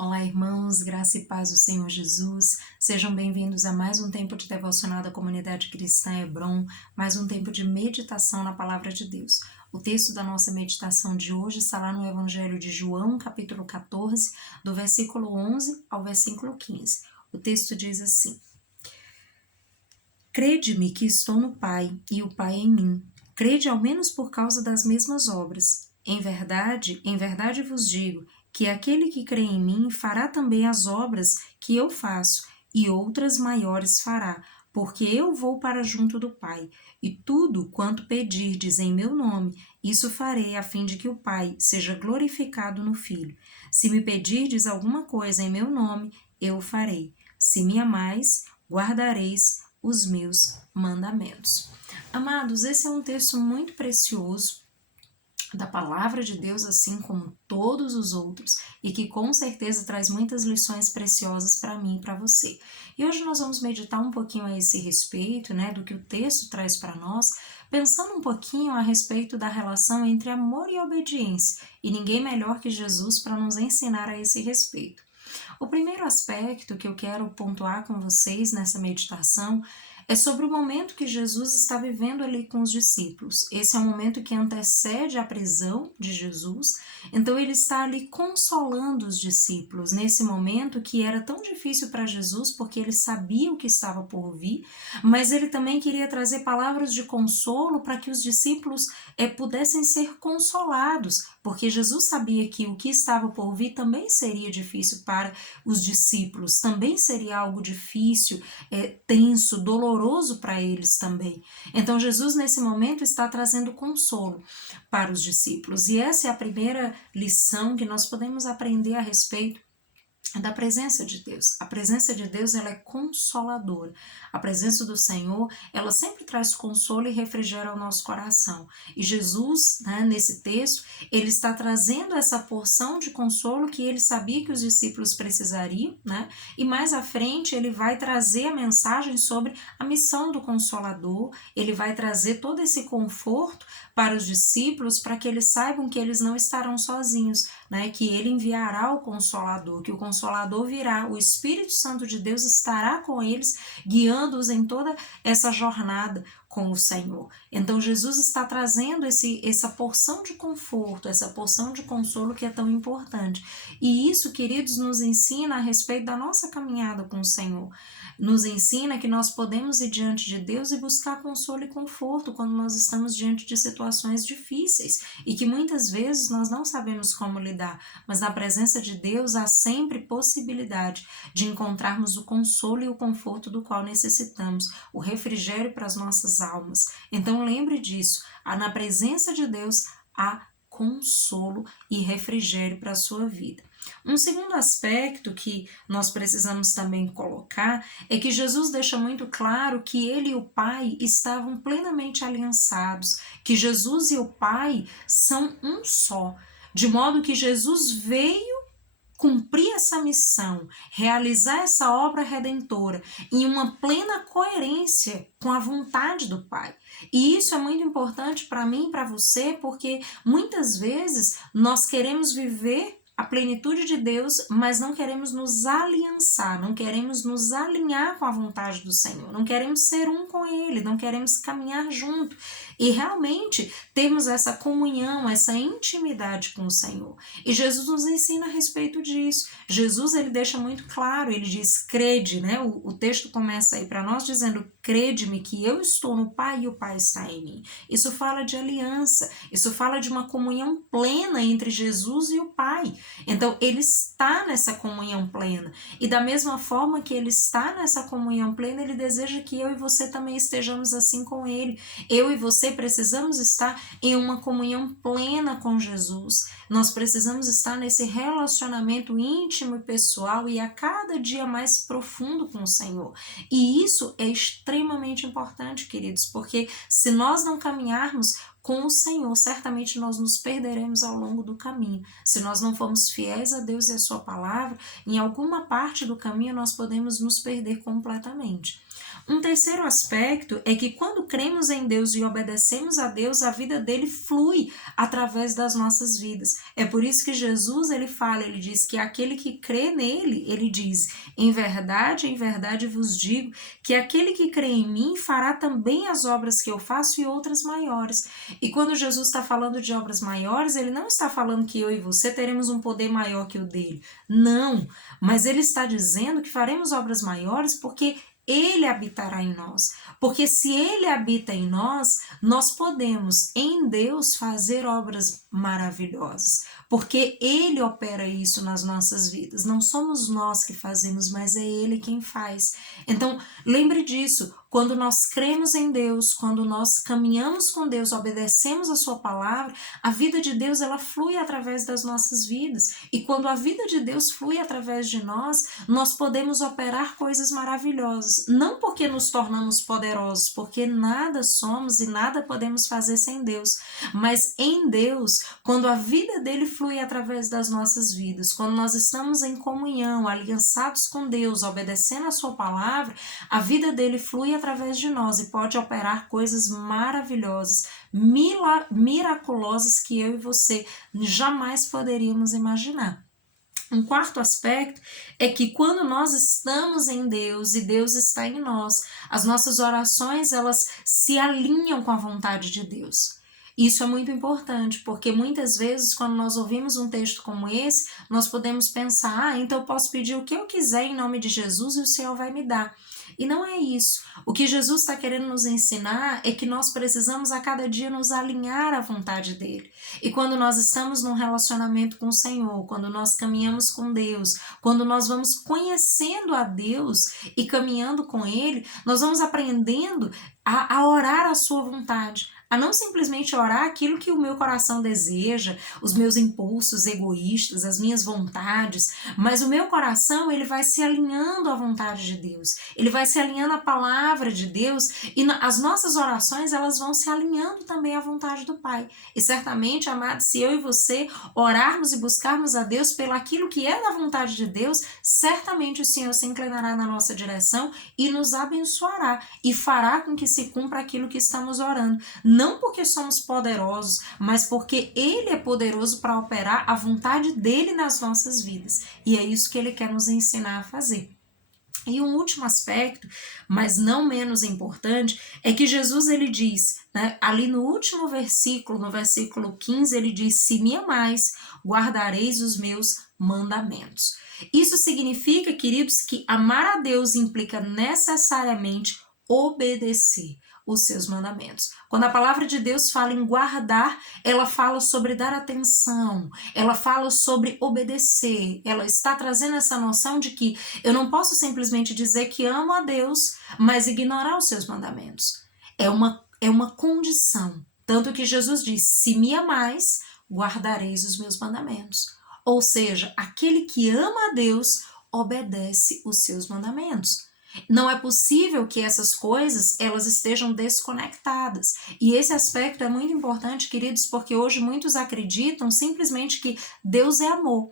Olá, irmãos, graça e paz do Senhor Jesus. Sejam bem-vindos a mais um tempo de devocional da comunidade cristã Hebron, mais um tempo de meditação na palavra de Deus. O texto da nossa meditação de hoje está lá no Evangelho de João, capítulo 14, do versículo 11 ao versículo 15. O texto diz assim: Crede-me que estou no Pai e o Pai em mim. Crede ao menos por causa das mesmas obras. Em verdade vos digo que aquele que crê em mim fará também as obras que eu faço, e outras maiores fará, porque eu vou para junto do Pai. E tudo quanto pedirdes em meu nome, isso farei, a fim de que o Pai seja glorificado no Filho. Se me pedirdes alguma coisa em meu nome, eu o farei. Se me amais, guardareis os meus mandamentos. Amados, esse é um texto muito precioso da palavra de Deus, assim como todos os outros, e que com certeza traz muitas lições preciosas para mim e para você. E hoje nós vamos meditar um pouquinho a esse respeito, do que o texto traz para nós, pensando um pouquinho a respeito da relação entre amor e obediência, e ninguém melhor que Jesus para nos ensinar a esse respeito. O primeiro aspecto que eu quero pontuar com vocês nessa meditação é sobre o momento que Jesus está vivendo ali com os discípulos. Esse é o momento que antecede a prisão de Jesus, então ele está ali consolando os discípulos nesse momento que era tão difícil para Jesus, porque ele sabia o que estava por vir, mas ele também queria trazer palavras de consolo para que os discípulos pudessem ser consolados, porque Jesus sabia que o que estava por vir também seria difícil para os discípulos, também seria algo difícil, tenso, doloroso para eles também. Então Jesus nesse momento está trazendo consolo para os discípulos, e essa é a primeira lição que nós podemos aprender a respeito da presença de Deus. A presença de Deus, ela é consoladora. A presença do Senhor, ela sempre traz consolo e refrigera o nosso coração. E Jesus, nesse texto, ele está trazendo essa porção de consolo que ele sabia que os discípulos precisariam, e mais à frente ele vai trazer a mensagem sobre a missão do Consolador, ele vai trazer todo esse conforto para os discípulos, para que eles saibam que eles não estarão sozinhos, que ele enviará o Consolador, que o Consolador virá, o Espírito Santo de Deus estará com eles, guiando-os em toda essa jornada com o Senhor. Então Jesus está trazendo essa porção de conforto, essa porção de consolo que é tão importante. E isso, queridos, nos ensina a respeito da nossa caminhada com o Senhor. Nos ensina que nós podemos ir diante de Deus e buscar consolo e conforto quando nós estamos diante de situações difíceis e que muitas vezes nós não sabemos como lidar, mas na presença de Deus há sempre possibilidade de encontrarmos o consolo e o conforto do qual necessitamos, o refrigério para as nossas almas. Então lembre disso, na presença de Deus há consolo e refrigério para a sua vida. Um segundo aspecto que nós precisamos também colocar é que Jesus deixa muito claro que ele e o Pai estavam plenamente aliançados, que Jesus e o Pai são um só, de modo que Jesus veio cumprir essa missão, realizar essa obra redentora em uma plena coerência com a vontade do Pai. E isso é muito importante para mim e para você, porque muitas vezes nós queremos viver a plenitude de Deus, mas não queremos nos aliançar, não queremos nos alinhar com a vontade do Senhor, não queremos ser um com Ele, não queremos caminhar junto e realmente termos essa comunhão, essa intimidade com o Senhor. E Jesus nos ensina a respeito disso. Jesus, ele deixa muito claro, ele diz, crede, o texto começa aí para nós dizendo, crede-me que eu estou no Pai e o Pai está em mim. Isso fala de aliança, isso fala de uma comunhão plena entre Jesus e o Pai. Então, ele está nessa comunhão plena. E da mesma forma que ele está nessa comunhão plena, ele deseja que eu e você também estejamos assim com ele. Eu e você precisamos estar em uma comunhão plena com Jesus. Nós precisamos estar nesse relacionamento íntimo e pessoal e a cada dia mais profundo com o Senhor. E isso é extremamente importante, queridos, porque se nós não caminharmos com o Senhor, certamente nós nos perderemos ao longo do caminho. Se nós não formos fiéis a Deus e a sua palavra, em alguma parte do caminho nós podemos nos perder completamente. Um terceiro aspecto é que quando cremos em Deus e obedecemos a Deus, a vida dele flui através das nossas vidas. É por isso que Jesus, ele fala, ele diz que aquele que crê nele, ele diz, em verdade vos digo, que aquele que crê em mim fará também as obras que eu faço e outras maiores. E quando Jesus está falando de obras maiores, ele não está falando que eu e você teremos um poder maior que o dele. Não, mas ele está dizendo que faremos obras maiores porque ele habitará em nós, porque se ele habita em nós, nós podemos em Deus fazer obras maravilhosas, porque ele opera isso nas nossas vidas, não somos nós que fazemos, mas é ele quem faz. Então, lembre disso, quando nós cremos em Deus, quando nós caminhamos com Deus, obedecemos a sua palavra, a vida de Deus ela flui através das nossas vidas, e quando a vida de Deus flui através de nós, nós podemos operar coisas maravilhosas, não porque nos tornamos poderosos, porque nada somos e nada podemos fazer sem Deus, mas em Deus, quando a vida dele flui através das nossas vidas, quando nós estamos em comunhão, aliançados com Deus, obedecendo a sua palavra, a vida dele flui através de nós e pode operar coisas maravilhosas, miraculosas que eu e você jamais poderíamos imaginar. Um quarto aspecto é que quando nós estamos em Deus e Deus está em nós, as nossas orações elas se alinham com a vontade de Deus. Isso é muito importante, porque muitas vezes quando nós ouvimos um texto como esse, nós podemos pensar, então eu posso pedir o que eu quiser em nome de Jesus e o Senhor vai me dar. E não é isso. O que Jesus está querendo nos ensinar é que nós precisamos a cada dia nos alinhar à vontade dele. E quando nós estamos num relacionamento com o Senhor, quando nós caminhamos com Deus, quando nós vamos conhecendo a Deus e caminhando com ele, nós vamos aprendendo a orar a sua vontade, a não simplesmente orar aquilo que o meu coração deseja, os meus impulsos egoístas, as minhas vontades, mas o meu coração ele vai se alinhando à vontade de Deus, ele vai se alinhando à palavra de Deus e as nossas orações elas vão se alinhando também à vontade do Pai. E certamente, amados, se eu e você orarmos e buscarmos a Deus pelo aquilo que é da vontade de Deus, certamente o Senhor se inclinará na nossa direção e nos abençoará e fará com que se cumpra aquilo que estamos orando. Não porque somos poderosos, mas porque ele é poderoso para operar a vontade dele nas nossas vidas. E é isso que ele quer nos ensinar a fazer. E um último aspecto, mas não menos importante, é que Jesus ele diz, né, ali no último versículo, no versículo 15, ele diz, se me amais, guardareis os meus mandamentos. Isso significa, queridos, que amar a Deus implica necessariamente obedecer os seus mandamentos. Quando a palavra de Deus fala em guardar, ela fala sobre dar atenção, ela fala sobre obedecer, ela está trazendo essa noção de que eu não posso simplesmente dizer que amo a Deus, mas ignorar os seus mandamentos. É uma condição. Tanto que Jesus diz, se me amais, guardareis os meus mandamentos. Ou seja, aquele que ama a Deus, obedece os seus mandamentos. Não é possível que essas coisas elas estejam desconectadas. E esse aspecto é muito importante, queridos, porque hoje muitos acreditam simplesmente que Deus é amor.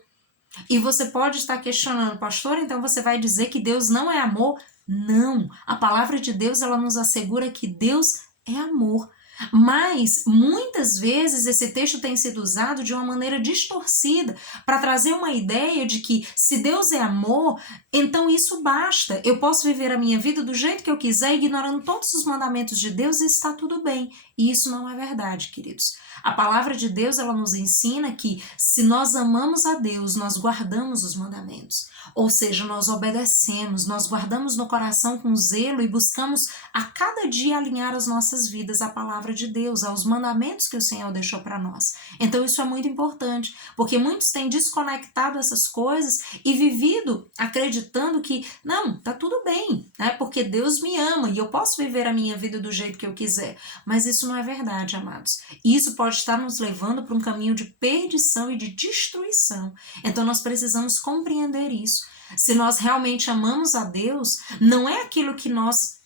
E você pode estar questionando, pastor, então você vai dizer que Deus não é amor? Não. A palavra de Deus ela nos assegura que Deus é amor. Mas muitas vezes esse texto tem sido usado de uma maneira distorcida para trazer uma ideia de que se Deus é amor, então isso basta. Eu posso viver a minha vida do jeito que eu quiser, ignorando todos os mandamentos de Deus e está tudo bem. E isso não é verdade, queridos. A palavra de Deus ela nos ensina que se nós amamos a Deus, nós guardamos os mandamentos. Ou seja, nós obedecemos, nós guardamos no coração com zelo e buscamos a cada dia alinhar as nossas vidas à palavra de Deus, aos mandamentos que o Senhor deixou para nós. Então isso é muito importante, porque muitos têm desconectado essas coisas e vivido acreditando que, não, tá tudo bem, né? Porque Deus me ama e eu posso viver a minha vida do jeito que eu quiser. Mas isso não é verdade, amados. Isso pode estar nos levando para um caminho de perdição e de destruição. Então nós precisamos compreender isso. Se nós realmente amamos a Deus, não é aquilo que nós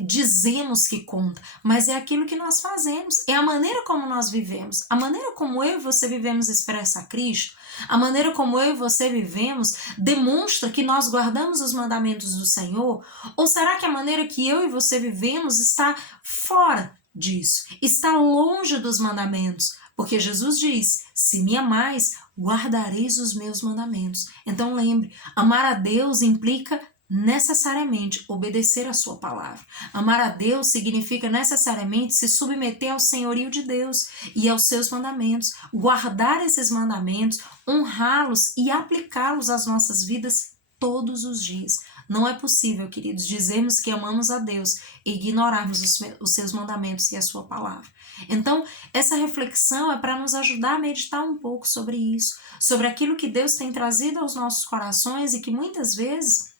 dizemos que conta, mas é aquilo que nós fazemos, é a maneira como nós vivemos, a maneira como eu e você vivemos expressa a Cristo, a maneira como eu e você vivemos demonstra que nós guardamos os mandamentos do Senhor, ou será que a maneira que eu e você vivemos está fora disso, está longe dos mandamentos? Porque Jesus diz, se me amais, guardareis os meus mandamentos. Então lembre, amar a Deus implica necessariamente obedecer a sua palavra. Amar a Deus significa necessariamente se submeter ao senhorio de Deus e aos seus mandamentos, guardar esses mandamentos, honrá-los e aplicá-los às nossas vidas todos os dias. Não é possível, queridos, dizermos que amamos a Deus e ignorarmos os seus mandamentos e a sua palavra. Então, essa reflexão é para nos ajudar a meditar um pouco sobre isso, sobre aquilo que Deus tem trazido aos nossos corações e que muitas vezes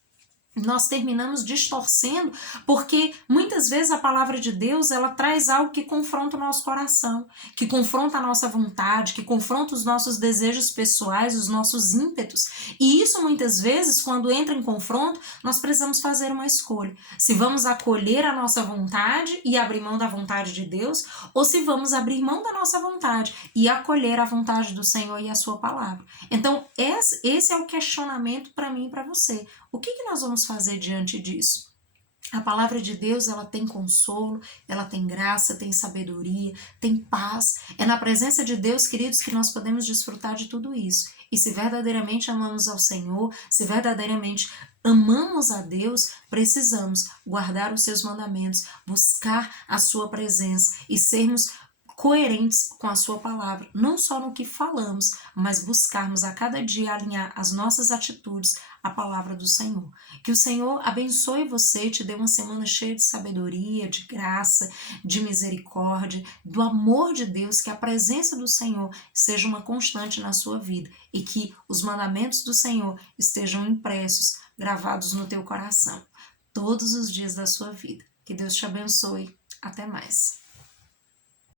nós terminamos distorcendo, porque muitas vezes a palavra de Deus ela traz algo que confronta o nosso coração, que confronta a nossa vontade, que confronta os nossos desejos pessoais, os nossos ímpetos. E isso muitas vezes, quando entra em confronto, nós precisamos fazer uma escolha. Se vamos acolher a nossa vontade e abrir mão da vontade de Deus, ou se vamos abrir mão da nossa vontade e acolher a vontade do Senhor e a sua palavra. Então, esse é o questionamento para mim e para você. O que nós vamos fazer diante disso? A palavra de Deus, ela tem consolo, ela tem graça, tem sabedoria, tem paz. É na presença de Deus, queridos, que nós podemos desfrutar de tudo isso. E se verdadeiramente amamos ao Senhor, se verdadeiramente amamos a Deus, precisamos guardar os seus mandamentos, buscar a sua presença e sermos coerentes com a sua palavra, não só no que falamos, mas buscarmos a cada dia alinhar as nossas atitudes à palavra do Senhor. Que o Senhor abençoe você, te dê uma semana cheia de sabedoria, de graça, de misericórdia, do amor de Deus, que a presença do Senhor seja uma constante na sua vida e que os mandamentos do Senhor estejam impressos, gravados no teu coração, todos os dias da sua vida. Que Deus te abençoe. Até mais.